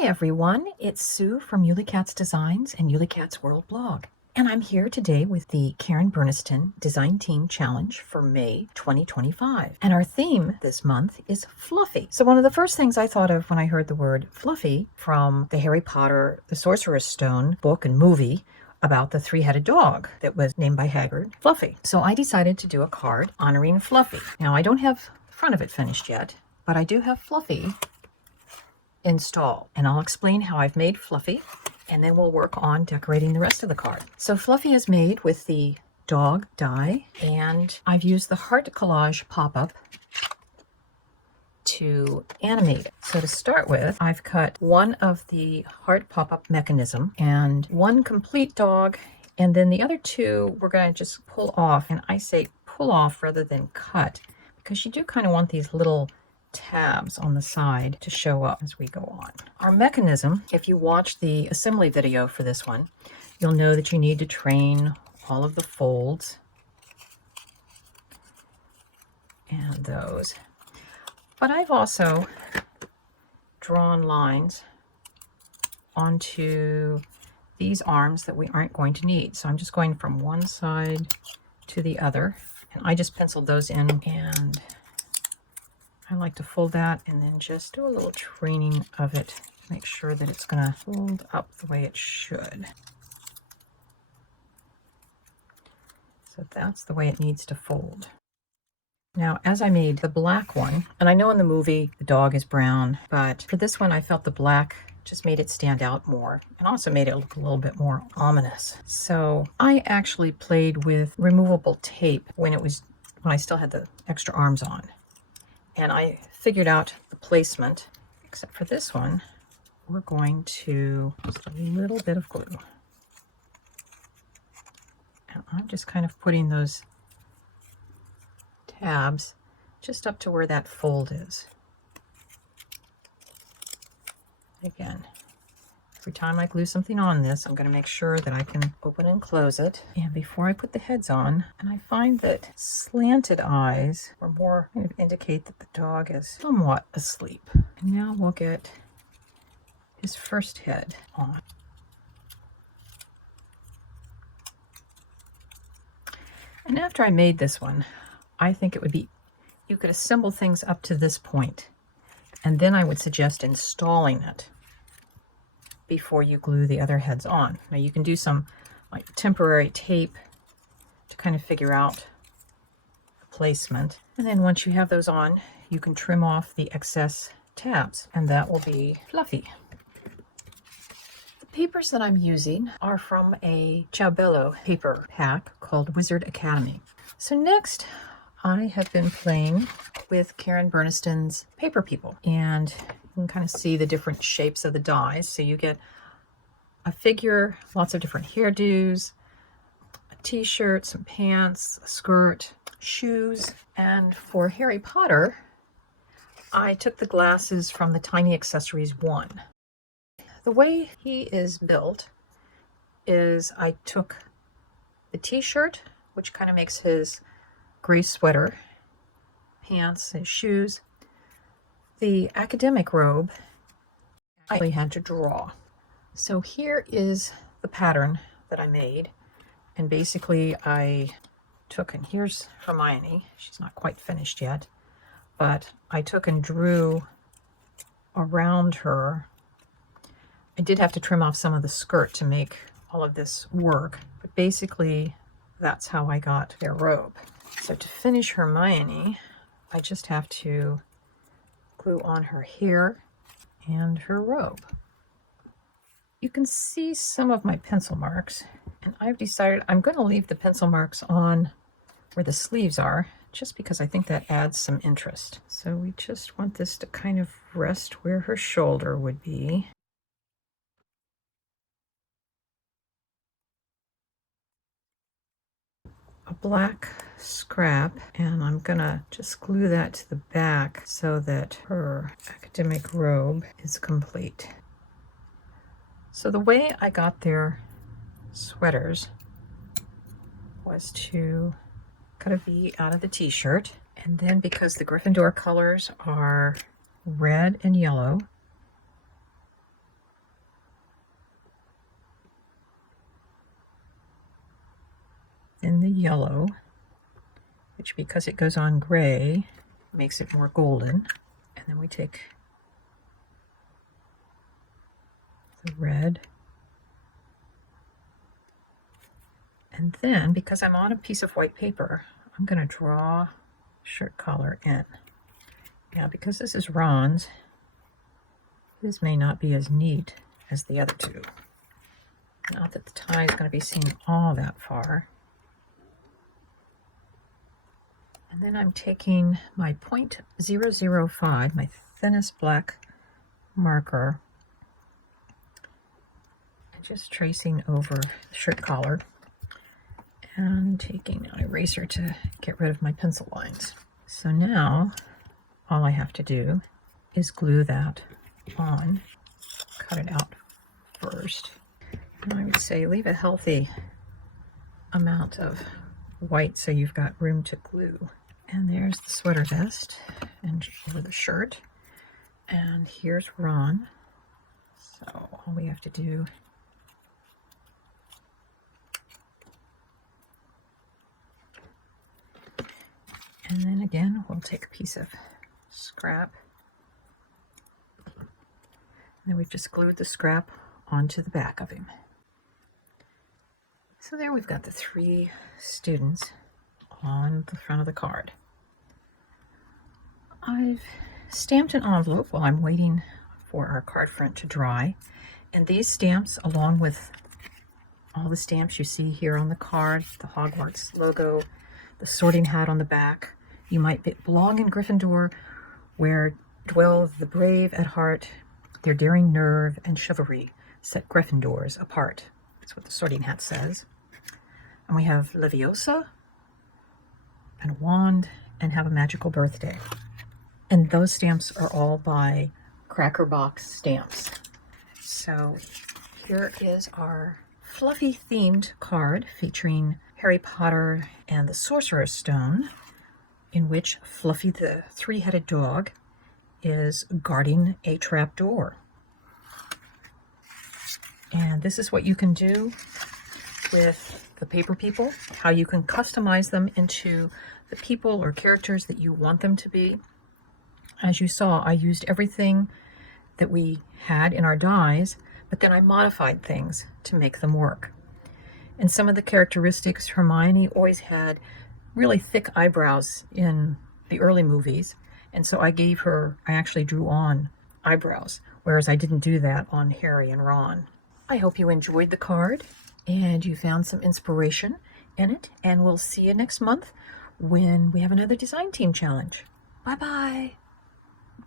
Hi everyone, it's Sue from Ully Cat's Designs and Ully Cat's World blog. And I'm here today with the Karen Burniston Design Team Challenge for May 2025. And our theme this month is fluffy. So one of the first things I thought of when I heard the word fluffy from the Harry Potter, the Sorcerer's Stone book and movie about the three-headed dog that was named by Hagrid, Fluffy. So I decided to do a card honoring Fluffy. Now I don't have the front of it finished yet, but I do have Fluffy installed. And I'll explain how I've made Fluffy, and then we'll work on decorating the rest of the card. So Fluffy is made with the dog die, and I've used the heart collage pop-up to animate it. So to start with, I've cut one of the heart pop-up mechanism and one complete dog, and then the other two we're going to just pull off. And I say pull off rather than cut, because you do kind of want these little tabs on the side to show up as we go on. Our mechanism, if you watch the assembly video for this one, you'll know that you need to train all of the folds and those. But I've also drawn lines onto these arms that we aren't going to need. So I'm just going from one side to the other, and I just penciled those in, and I like to fold that and then just do a little training of it. Make sure that it's going to fold up the way it should. So that's the way it needs to fold. Now, as I made the black one, and I know in the movie the dog is brown, but for this one I felt the black just made it stand out more and also made it look a little bit more ominous. So I actually played with removable tape when I still had the extra arms on. And I figured out the placement, except for this one, we're going to just a little bit of glue. And I'm just kind of putting those tabs just up to where that fold is. Again, every time I glue something on this, I'm going to make sure that I can open and close it. And before I put the heads on, and I find that slanted eyes or more kind of indicate that the dog is somewhat asleep. And now we'll get his first head on. And after I made this one, I think it would be, you could assemble things up to this point, and then I would suggest installing it before you glue the other heads on. Now you can do some like temporary tape to kind of figure out the placement. And then once you have those on, you can trim off the excess tabs, and that will be Fluffy. The papers that I'm using are from a Ciao paper pack called Wizard Academy. So next, I have been playing with Karen Burniston's paper people, and you can kind of see the different shapes of the dies. So you get a figure, lots of different hairdos, a t-shirt, some pants, a skirt, shoes. And for Harry Potter, I took the glasses from the Tiny Accessories one. The way he is built is I took the t-shirt, which kind of makes his gray sweater, pants, his shoes. The academic robe I really had to draw. So here is the pattern that I made, and basically I took, and here's Hermione, she's not quite finished yet, but I took and drew around her. I did have to trim off some of the skirt to make all of this work, but basically that's how I got their robe. So to finish Hermione, I just have to glue on her hair and her robe. You can see some of my pencil marks, and I've decided I'm going to leave the pencil marks on where the sleeves are, just because I think that adds some interest. So we just want this to kind of rest where her shoulder would be. A black scrap, and I'm gonna just glue that to the back so that her academic robe is complete. So the way I got their sweaters was to cut a V out of the t-shirt, and then because the Gryffindor colors are red and yellow, in the yellow, which because it goes on gray, makes it more golden. And then we take the red. And then, because I'm on a piece of white paper, I'm going to draw shirt collar in. Now, because this is Ron's, this may not be as neat as the other two. Not that the tie is going to be seen all that far. And then I'm taking my .005, my thinnest black marker, and just tracing over the shirt collar and taking an eraser to get rid of my pencil lines. So now all I have to do is glue that on, cut it out first. And I would say leave a healthy amount of white so you've got room to glue. And there's the sweater vest and over the shirt. And here's Ron. So all we have to do and then again we'll take a piece of scrap. And then we've just glued the scrap onto the back of him. So there we've got the 3 students on the front of the card. I've stamped an envelope while I'm waiting for our card front to dry. And these stamps, along with all the stamps you see here on the card, the Hogwarts logo, the sorting hat on the back, you might belong in Gryffindor, where dwell the brave at heart, their daring nerve and chivalry set Gryffindors apart. That's what the sorting hat says. And we have Leviosa and a wand and have a magical birthday. And those stamps are all by Cracker Box Stamps. So here is our fluffy themed card featuring Harry Potter and the Sorcerer's Stone, in which Fluffy the 3-headed dog is guarding a trap door. And this is what you can do with the paper people, how you can customize them into the people or characters that you want them to be. As you saw, I used everything that we had in our dies, but then I modified things to make them work. And some of the characteristics, Hermione always had really thick eyebrows in the early movies, and so I actually drew on eyebrows, whereas I didn't do that on Harry and Ron. I hope you enjoyed the card and you found some inspiration in it, and we'll see you next month when we have another design team challenge. Bye-bye.